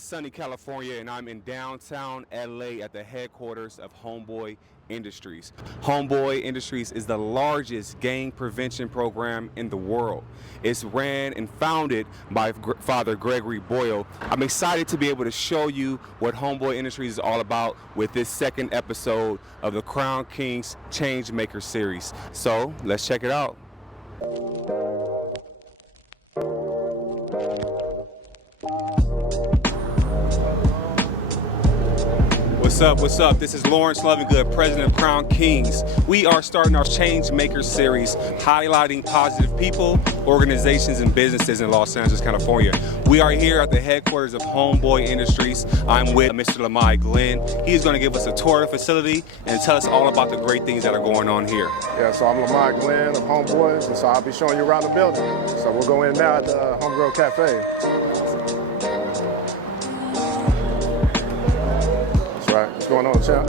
sunny California, and I'm in downtown LA at the headquarters of Homeboy Industries. Homeboy Industries is the largest gang prevention program in the world. It's ran and founded by Father Gregory Boyle. I'm excited to be able to show you what Homeboy Industries is all about with this second episode of the Crown Kings Changemakers series. So let's check it out. What's up? This is Lawrence Lovingood, President of Crown Kings. We are starting our Changemakers series, highlighting positive people, organizations, and businesses in Los Angeles, California. We are here at the headquarters of Homeboy Industries. I'm with Mr. Lamai Glenn. He's going to give us a tour of the facility and tell us all about the great things that are going on here. Yeah, so I'm Lamai Glenn of Homeboys, and so I'll be showing you around the building. So we'll go in now at the Homegirl Cafe. Right. What's going on, champ?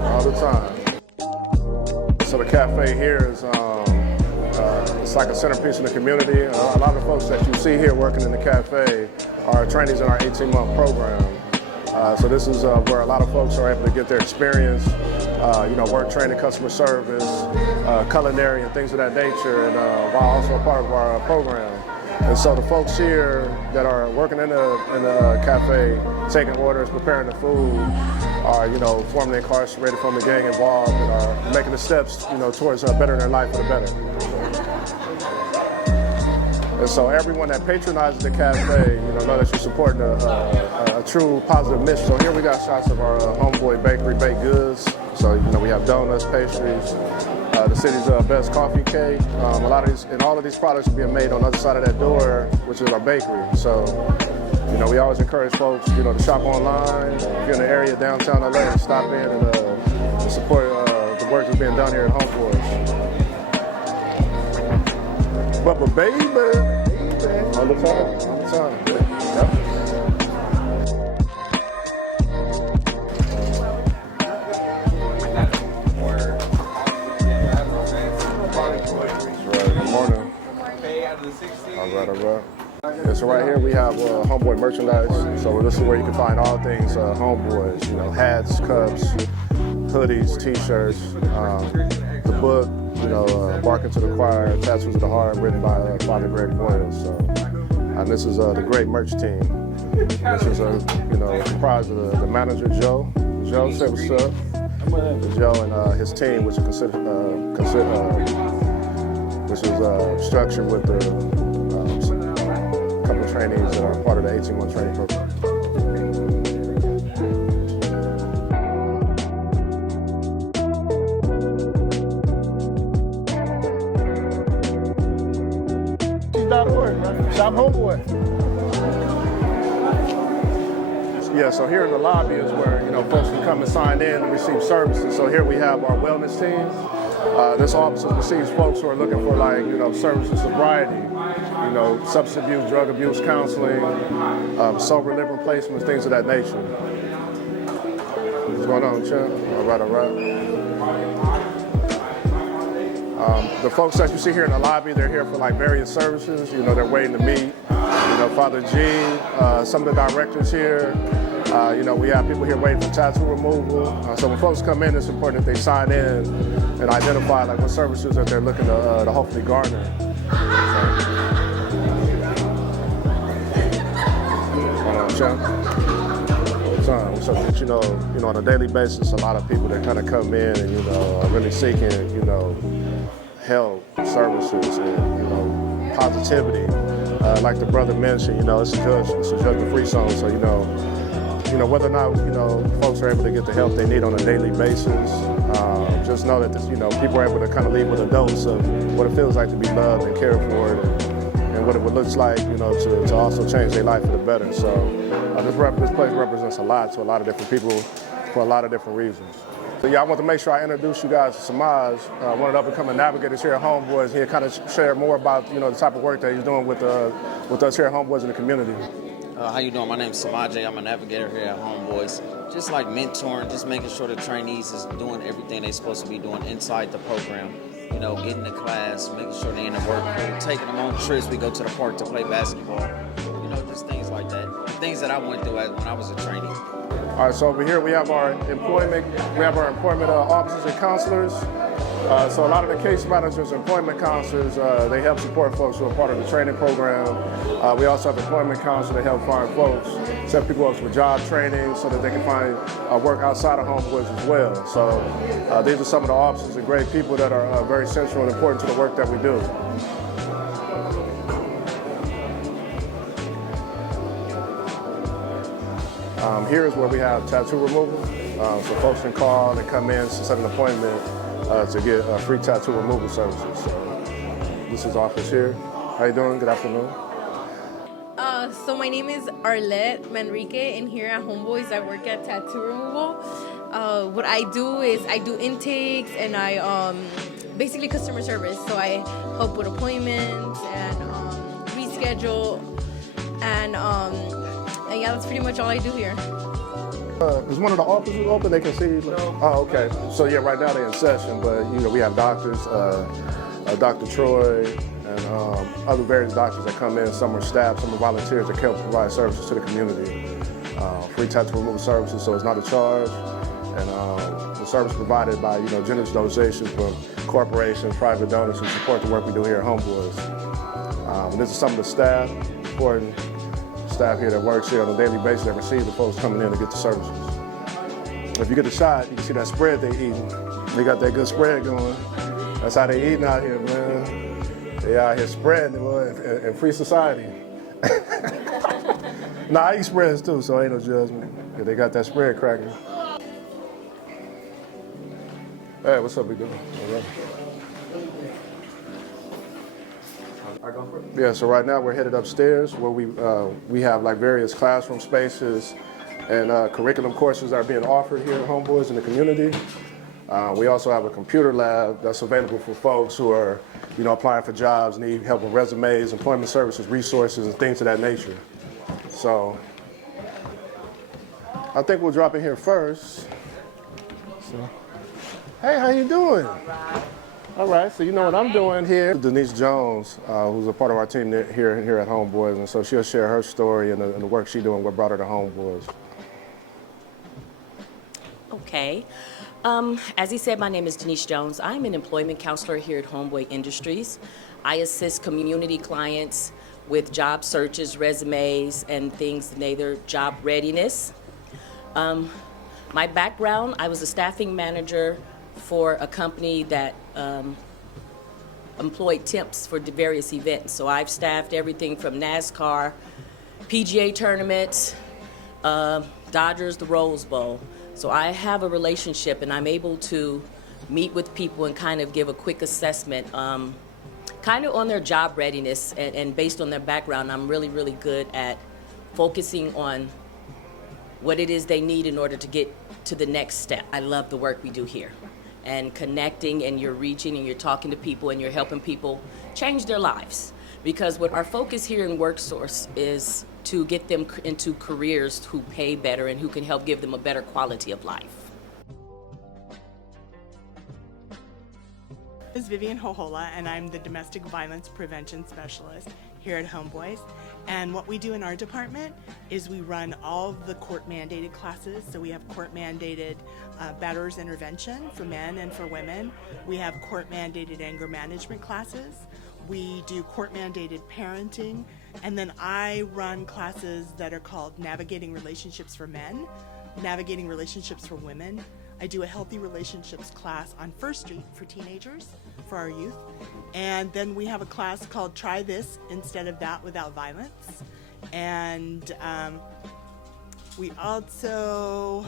All the time. So the cafe here is it's like a centerpiece in the community. A lot of the folks that you see here working in the cafe are trainees in our 18-month program. So this is where a lot of folks are able to get their experience, work training, customer service, culinary, and things of that nature, and while also a part of our program. And so the folks here that are working in the cafe, taking orders, preparing the food, are formerly incarcerated, formerly gang involved, and are making the steps towards bettering their life for the better. And so everyone that patronizes the cafe, know that you're supporting a true positive mission. So here we got shots of our Homeboy Bakery baked goods. So we have donuts, pastries. The city's best coffee cake. All of these products are being made on the other side of that door, which is our bakery. So, we always encourage folks, to shop online. If you're in the area downtown LA, stop in and support the work that's being done here at Homeboys. But baby, all the time. Yep. All right. Yeah, so right here we have Homeboy merchandise. So this is where you can find all things Homeboys. Hats, cups, hoodies, T-shirts. The book, Barking to the Choir, Tattoos of the Heart, written by Father Greg Boyle. So, and this is the great merch team, which is comprised of the manager Joe. Joe, say what's up. Joe and his team, which is structured with the couple of trainees that are part of the 18-month training program. Shop Homeboy. Yeah, so here in the lobby is where folks can come and sign in and receive services. So here we have our wellness team. This office receives folks who are looking for services, sobriety, substance abuse, drug abuse counseling, sober living placements, things of that nature. What's going on, champ? All right. The folks that you see here in the lobby, they're here for various services. They're waiting to meet. Father G, some of the directors here. We have people here waiting for tattoo removal. So when folks come in, it's important that they sign in and identify what services that they're looking to hopefully garner. So, on a daily basis, a lot of people that kind of come in and are really seeking help, services, and positivity. Like the brother mentioned, it's a judgment-free zone. So whether or not folks are able to get the help they need on a daily basis, just know that people are able to kind of leave with a dose of what it feels like to be loved and cared for, and what it looks like to also change their life for the better. So this place represents a lot to a lot of different people for a lot of different reasons. So I want to make sure I introduce you guys to Samaj, one of the up-and-coming navigators here at Homeboys. He'll kind of share more about the type of work that he's doing with us here at Homeboys in the community. How you doing? My name's Samaj. I'm a navigator here at Homeboys. Just mentoring, just making sure the trainees is doing everything they're supposed to be doing inside the program. Getting to class, making sure they're in the work, taking them on trips. We go to the park to play basketball. Just things like that. things that I went through when I was a trainee. All right, so over here we have our employment officers and counselors. So a lot of the case managers, employment counselors, they help support folks who are part of the training program. We also have employment counselors that help find folks, set people up for job training so that they can find work outside of Homeboys as well. So these are some of the officers and great people that are very central and important to the work that we do. Here is where we have tattoo removal. So folks can call and come in to set an appointment to get free tattoo removal services. So this is office here. How you doing? Good afternoon. So my name is Arlette Manrique, and here at Homeboys I work at tattoo removal. What I do is I do intakes and I basically customer service. So I help with appointments and reschedule and yeah, that's pretty much all I do here. Is one of the offices open? They can see. Oh, okay. So yeah, right now they're in session, but we have doctors, Dr. Troy, and other various doctors that come in. Some are staff, some are volunteers that help provide services to the community. Free tattoo removal services, so it's not a charge, and the service provided by generous donations from corporations, private donors who support the work we do here at Homeboys. And this is some of the staff, important staff here that works here on a daily basis that receive the folks coming in to get the services. If you get a shot, you can see that spread they eating. They got that good spread going. That's how they eating out here, man. They out here spreading in free society. Nah, I eat spreads too, so ain't no judgment. Yeah, they got that spread cracking. Hey, what's up, big dude? All right. Yeah, so right now we're headed upstairs where we have like various classroom spaces and curriculum courses that are being offered here at Homeboys in the community. We also have a computer lab that's available for folks who are, applying for jobs, need help with resumes, employment services, resources, and things of that nature. So I think we'll drop in here first. So, hey, how you doing? All right, so you know what I'm doing here. Denise Jones, who's a part of our team here at Homeboys, and so she'll share her story and the work she's doing, what brought her to Homeboys. Okay. As he said, my name is Denise Jones. I'm an employment counselor here at Homeboy Industries. I assist community clients with job searches, resumes, and things in their job readiness. My background, I was a staffing manager for a company that employed temps for the various events. So I've staffed everything from NASCAR, PGA tournaments, Dodgers, the Rose Bowl. So I have a relationship and I'm able to meet with people and kind of give a quick assessment kind of on their job readiness and based on their background. I'm really, really good at focusing on what it is they need in order to get to the next step. I love the work we do here. And connecting and you're reaching and you're talking to people and you're helping people change their lives. Because what our focus here in WorkSource is to get them into careers who pay better and who can help give them a better quality of life. This is Vivian Hohola, and I'm the Domestic Violence Prevention Specialist here at Homeboys. And what we do in our department is we run all the court-mandated classes. So we have court-mandated batterers intervention for men and for women. We have court-mandated anger management classes. We do court-mandated parenting. And then I run classes that are called Navigating Relationships for Men, Navigating Relationships for Women. I do a Healthy Relationships class on First Street for teenagers, for our youth. And then we have a class called Try This Instead of That Without Violence. And we also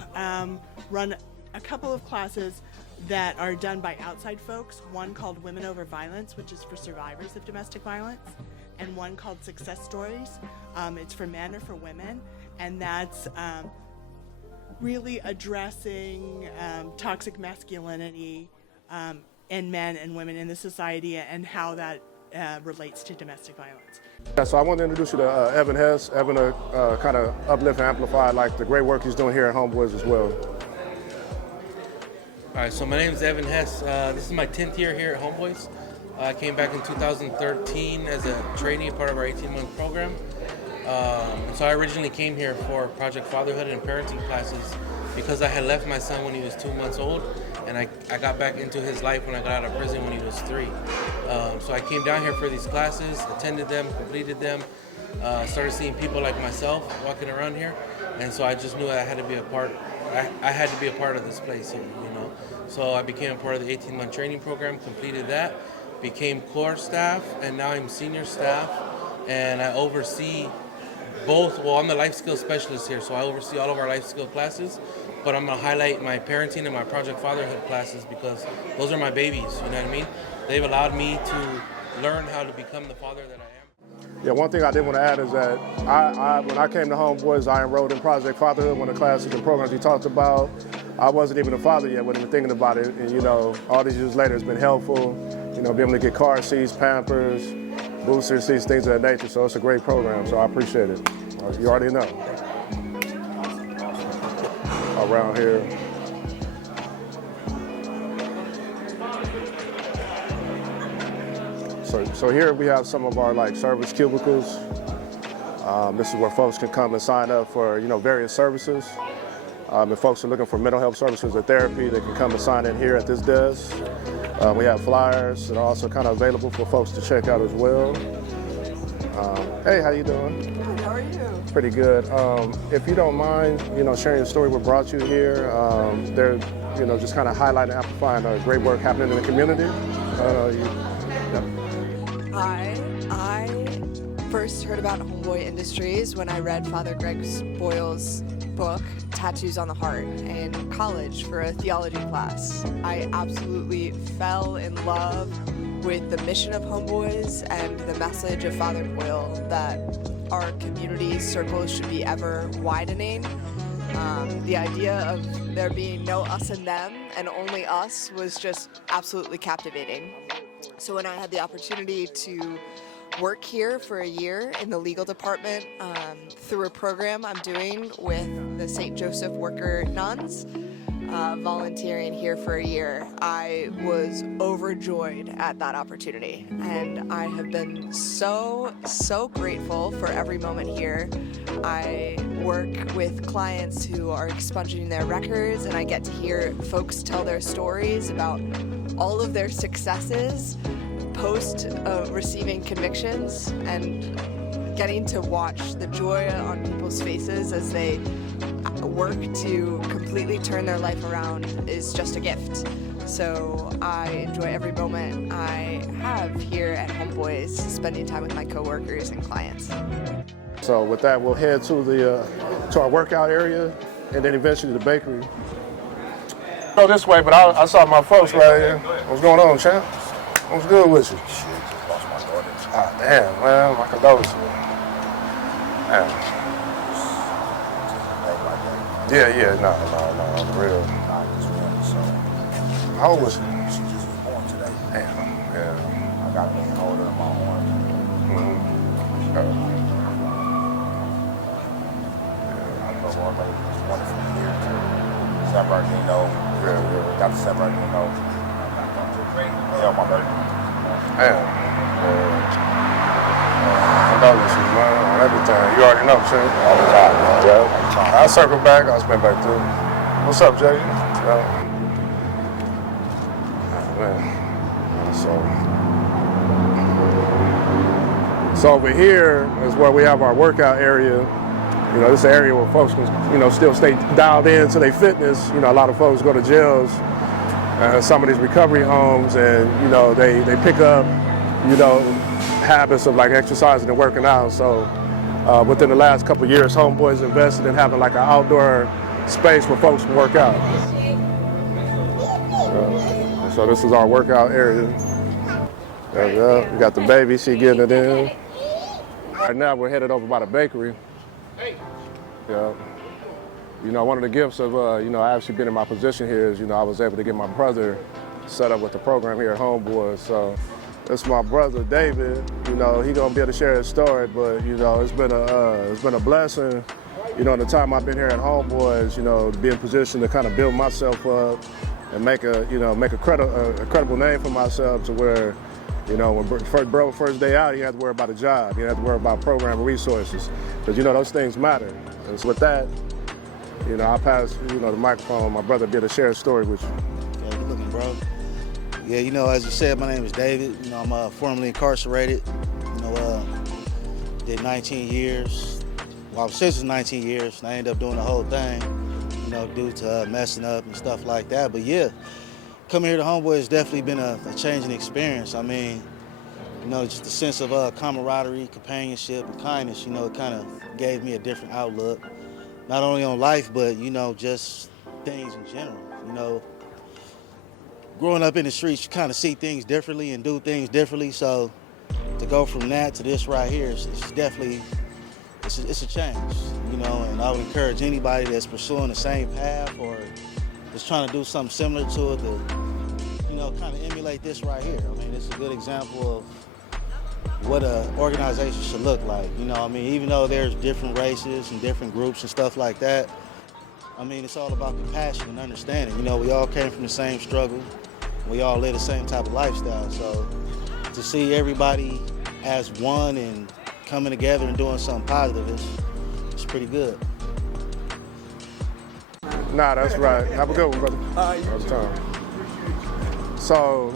run a couple of classes that are done by outside folks. One called Women Over Violence, which is for survivors of domestic violence. And one called Success Stories. It's for men or for women. And that's really addressing toxic masculinity in men and women in the society and how that relates to domestic violence. Yeah, so I want to introduce you to Evan Hess. Evan kind of uplift and amplify like the great work he's doing here at Homeboys as well. All right, so my name is Evan Hess. This is my 10th year here at Homeboys. I came back in 2013 as a trainee, part of our 18-month program. So I originally came here for Project Fatherhood and parenting classes because I had left my son when he was 2 months old, and I got back into his life when I got out of prison when he was 3. So I came down here for these classes, attended them, completed them, started seeing people like myself walking around here, and so I just knew I had to be a part. I had to be a part of this place here, you know. So I became a part of the 18-month training program, completed that, became core staff, and now I'm senior staff, and I oversee both. Well, I'm the life skills specialist here, so I oversee all of our life skill classes, but I'm going to highlight my parenting and my Project Fatherhood classes because those are my babies, you know what I mean? They've allowed me to learn how to become the father that I am. Yeah, one thing I did want to add is that when I came to Homeboys, I enrolled in Project Fatherhood, one of the classes and programs you talked about. I wasn't even a father yet, wasn't even thinking about it, and you know, all these years later, it's been helpful. You know, being able to get car seats, Pampers, booster seats, things of that nature. So it's a great program. So I appreciate it. You already know. Around here. So here we have some of our like service cubicles. This is where folks can come and sign up for, you know, various services. If folks are looking for mental health services or therapy, they can come and sign in here at this desk. We have flyers that are also kind of available for folks to check out as well. Hey, how you doing? Good, how are you? Pretty good. If you don't mind, you know, sharing your story, what brought you here. They're, you know, just kind of highlighting and amplifying great work happening in the community. Hi, I first heard about Homeboy Industries when I read Father Greg Boyle's book, Tattoos on the Heart, in college for a theology class. I absolutely fell in love with the mission of Homeboys and the message of Father Boyle that our community circles should be ever widening. The idea of there being no us and them and only us was just absolutely captivating. So when I had the opportunity to work here for a year in the legal department through a program I'm doing with the St. Joseph Worker Nuns, volunteering here for a year, I was overjoyed at that opportunity. And I have been so grateful for every moment here. I work with clients who are expunging their records, and I get to hear folks tell their stories about all of their successes post receiving convictions, and getting to watch the joy on people's faces as they work to completely turn their life around is just a gift. So I enjoy every moment I have here at Homeboys, spending time with my coworkers and clients. So with that, we'll head to our workout area and then eventually the bakery. Go this way, but I saw my folks right here. What's going on, champ? What's good with you? Shit, just lost my daughter. Ah, damn, man, my condolences. Damn. Yeah, no, real. How old was she? She just was born today. Damn, yeah. I got a man older in my arm. I love our lady. It's wonderful to hear. San Bernardino. Yeah. Got to San Bernardino. Yeah, my birthday. Damn. Condolences, man, on everything. You already know, Shane. All the time, man. Yeah. I'll circle back. I'll spin back through. What's up, Jay? Yeah. Man. So over here is where we have our workout area. You know, this is an area where folks can, you know, still stay dialed in to their fitness. You know, a lot of folks go to jails, some of these recovery homes, and, you know, they pick up, you know, habits of like exercising and working out. So within the last couple of years, Homeboys invested in having like an outdoor space where folks can work out. So this is our workout area. There we go. We got the baby, she getting it in. Right now we're headed over by the bakery. Yeah. You know, one of the gifts of, you know, I actually been in my position here is, you know, I was able to get my brother set up with the program here at Homeboys. So it's my brother, David. You know, he gonna be able to share his story, but, you know, it's been a blessing, you know, in the time I've been here at Homeboys, you know, to be in position to kind of build myself up and make a credible name for myself to where, You know, when first day out, you have to worry about a job. You have to worry about program resources, because those things matter. And so with that, I'll pass the microphone. My brother be able to share a story with you. Yeah, good looking, bro. Yeah, as you said, my name is David. I'm formerly incarcerated. Did 19 years. Well, I was sentenced 19 years, and I ended up doing the whole thing, due to messing up and stuff like that. But yeah, coming here to Homeboy has definitely been a changing experience. I mean, just the sense of camaraderie, companionship, and kindness, it kind of gave me a different outlook, not only on life, but, just things in general. Growing up in the streets, you kind of see things differently and do things differently. So to go from that to this right here, it's definitely, it's a change, and I would encourage anybody that's pursuing the same path or just trying to do something similar to it to, kind of emulate this right here. I mean, it's a good example of what an organization should look like. Even though there's different races and different groups and stuff like that, it's all about compassion and understanding. We all came from the same struggle. We all live the same type of lifestyle. So to see everybody as one and coming together and doing something positive is pretty good. Nah, that's right. Have a good one, brother. All the time. So,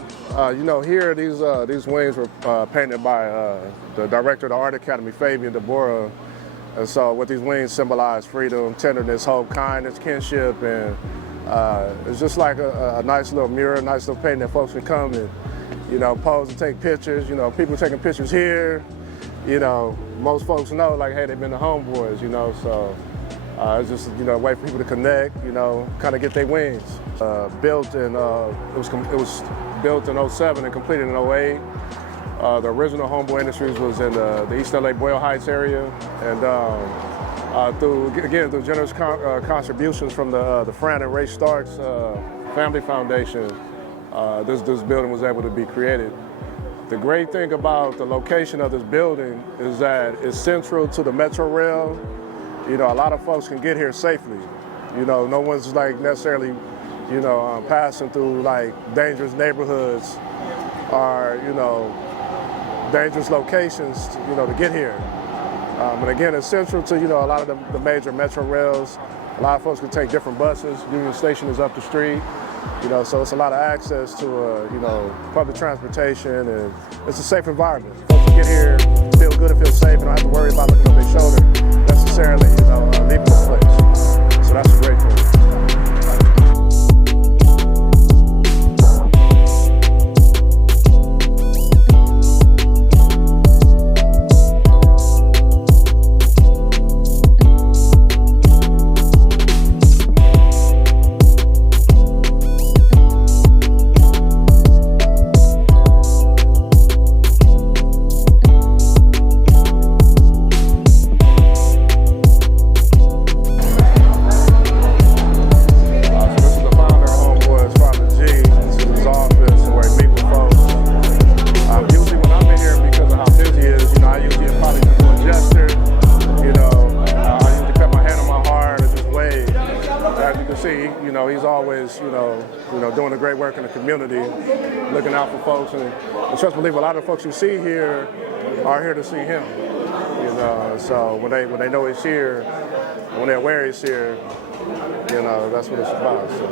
here these wings were painted by the director of the Art Academy, Fabian DeBora. And so what these wings symbolize: freedom, tenderness, hope, kindness, kinship, and it's just like a nice little mirror, a nice little painting that folks can come and, pose and take pictures. People taking pictures here. Most folks know, like, hey, they've been to Homeboys, so it's just, a way for people to connect, kind of get their wings. Built in, it was built in '07 and completed in '08. The original Homeboy Industries was in the East LA Boyle Heights area, and through generous contributions from the Fran and Ray Starks Family Foundation, this building was able to be created. The great thing about the location of this building is that it's central to the Metro Rail. A lot of folks can get here safely. No one's necessarily, passing through dangerous neighborhoods or, dangerous locations, to get here. And again, it's central to, a lot of the major Metro rails. A lot of folks can take different buses. Union Station is up the street. So it's a lot of access to, public transportation, and it's a safe environment. Folks can get here, feel good and feel safe, and don't have to worry about looking over their shoulder necessarily, leaving the place. So that's a great thing. He's always, doing a great work in the community, looking out for folks. And trust me, believe a lot of folks you see here are here to see him. So when they know he's here, when they're aware he's here, that's what it's about. So.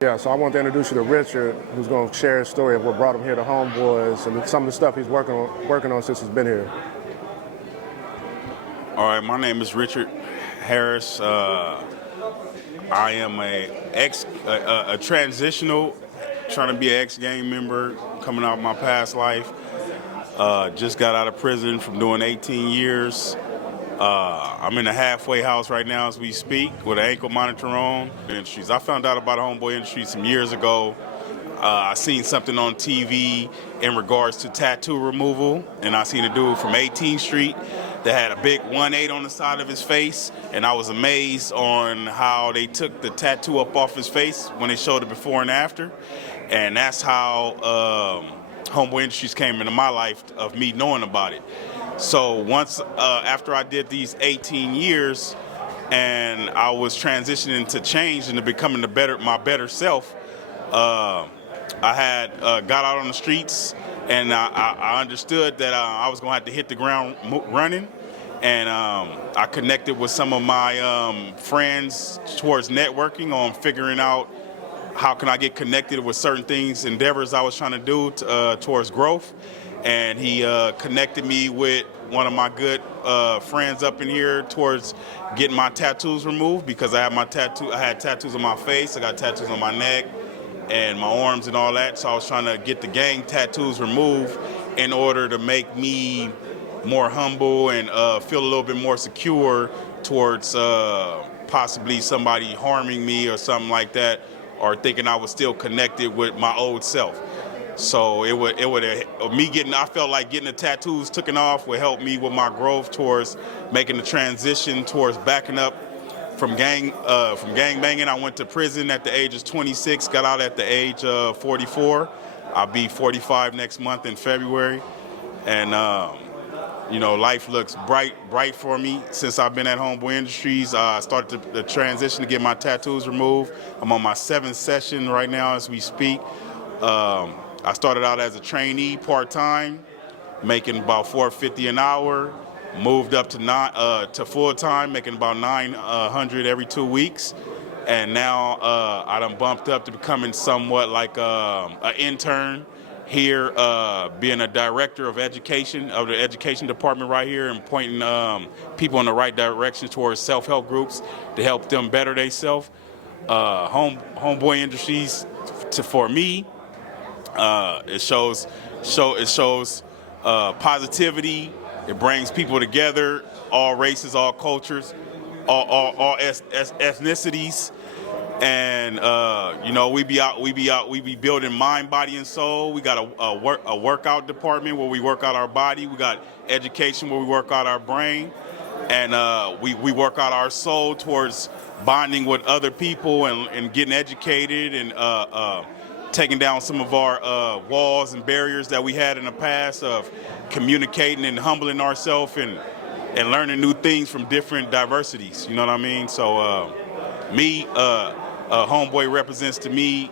Yeah, so I want to introduce you to Richard, who's going to share his story of what brought him here to Homeboys and some of the stuff he's working on since he's been here. All right, my name is Richard Harris. I am a transitional, trying to be an ex-gang member, coming out of my past life. Just got out of prison from doing 18 years. I'm in a halfway house right now as we speak with an ankle monitor on. Industries. I found out about Homeboy Industries some years ago. I seen something on TV in regards to tattoo removal, and I seen a dude from 18th Street that had a big 1-8 on the side of his face, and I was amazed on how they took the tattoo up off his face when they showed it before and after. And that's how Homeboy Industries came into my life, of me knowing about it. So once after I did these 18 years, and I was transitioning to change and to becoming my better self, I had got out on the streets, and I understood that I was going to have to hit the ground running. And I connected with some of my friends towards networking on figuring out how can I get connected with certain things, endeavors I was trying to do towards growth. And he connected me with one of my good friends up in here towards getting my tattoos removed, because I had tattoos on my face, I got tattoos on my neck and my arms and all that. So I was trying to get the gang tattoos removed in order to make me more humble and feel a little bit more secure towards possibly somebody harming me or something like that, or thinking I was still connected with my old self. So I felt like getting the tattoos taken off would help me with my growth towards making the transition towards backing up from gang banging. I went to prison at the age of 26, got out at the age of 44. I'll be 45 next month in February. And life looks bright for me since I've been at Homeboy Industries. I started the transition to get my tattoos removed. I'm on my 7th session right now as we speak. I started out as a trainee part-time, making about $4.50 an hour. Moved up to full-time, making about $900 every 2 weeks. And now I done bumped up to becoming somewhat like an intern here, being a director of education of the education department right here, and pointing people in the right direction towards self-help groups to help them better themselves. Homeboy Industries, for me, it shows positivity. It brings people together, all races, all cultures, all ethnicities. And we be building mind, body, and soul. We got a workout department where we work out our body. We got education where we work out our brain, and we work out our soul towards bonding with other people and getting educated and taking down some of our walls and barriers that we had in the past of communicating and humbling ourselves and learning new things from different diversities. You know what I mean? So Homeboy represents to me,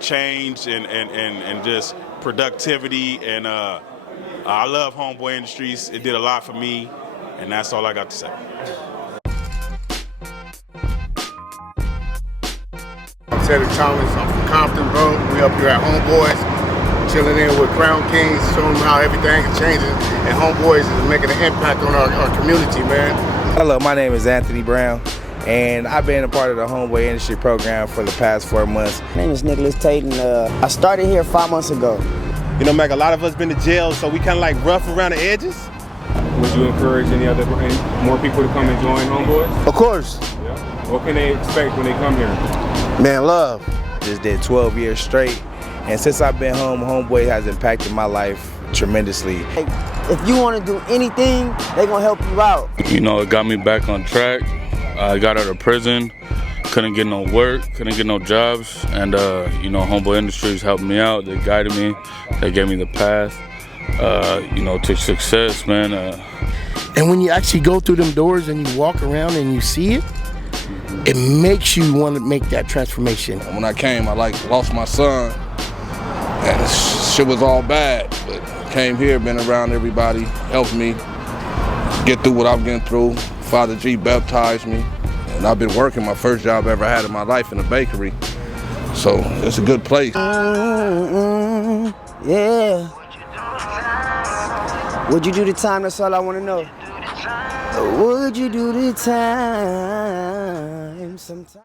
change and just productivity. And I love Homeboy Industries. It did a lot for me, and that's all I got to say. I'm Teddy Thomas. I'm from Compton, bro. We up here at Homeboys, chilling in with Crown Kings, showing them how everything is changing, and Homeboys is making an impact on our community, man. Hello, my name is Anthony Brown, and I've been a part of the Homeboy Industry program for the past 4 months. My name is Nicholas Tate, and I started here 5 months ago. Mac, a lot of us been to jail, so we kind of like rough around the edges. Would you encourage any more people to come and join Homeboys? Of course. Yeah. What can they expect when they come here? Man, love. Just did 12 years straight, and since I've been home, Homeboy has impacted my life tremendously. If you want to do anything, they're going to help you out. It got me back on track. I got out of prison, couldn't get no work, couldn't get no jobs, and Homeboy Industries helped me out. They guided me, they gave me the path, to success, man. And when you actually go through them doors and you walk around and you see it, it makes you want to make that transformation. When I came, I lost my son, and shit was all bad. But came here, been around everybody, helped me get through what I'm getting through. Father G baptized me, and I've been working my first job I ever had in my life in a bakery. So it's a good place. Yeah. Would you do the time? That's all I want to know. Would you do the time sometime?